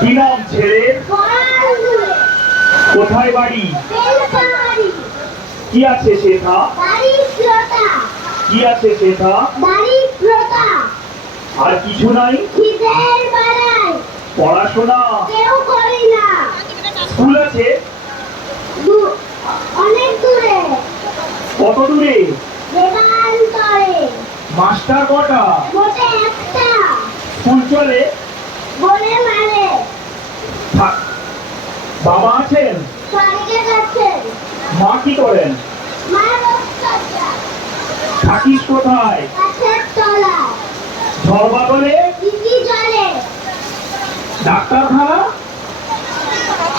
কি নাম ছেলের? কোথায় বাড়ি? কি আছে সেথা? কি আছে সেথা? আর কিছু নাই? পড়াশোনা স্কুল আছে? অনেক দূরে। কত দূরে? দেবান্তরে। মাস্টার কটা? মোটে একটা। স্কুল চলে? বলে মানে। থাক। বাবা আছেন? স্বর্গে গেছেন। মা কি করেন? মা রক্তচা। থাকিস কোথায়? গাছের তলায়। ঝড় বাদলে? দিদি জলে। ডাক্তারখানা?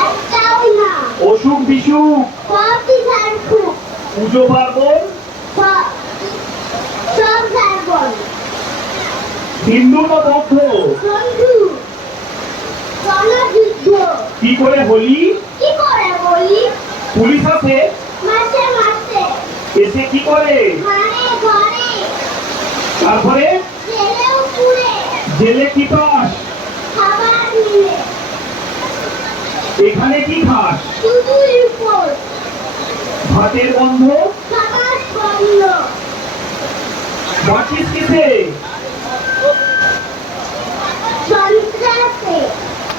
একটাও না। অসুখ বিসুখ? সবই ঝাড়ফুঁক। পুজো পার্বণ? সব ঝাড়বন। হিন্দু না বৌদ্ধ? বন্ধু। জনযুদ্ধ। কি করে হলি? কি করে বলি? পুলিশ আছে? মাসে মাসে। এসে কি করে? মানে ঘরে। তারপরে? জেলেও পুড়ে। জেলে কি পাস? খাবার নিয়ে। এখানে কি খাস? শুধুই উপর। ভাতের গন্ধ? খাবার বন্ধ। বাঁচিস কিসে? সন্ত্রাসে।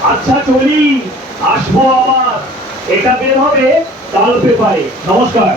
আচ্ছা চলি, আসবো আবার। এটা বের হবে কাল পেপারে। নমস্কার।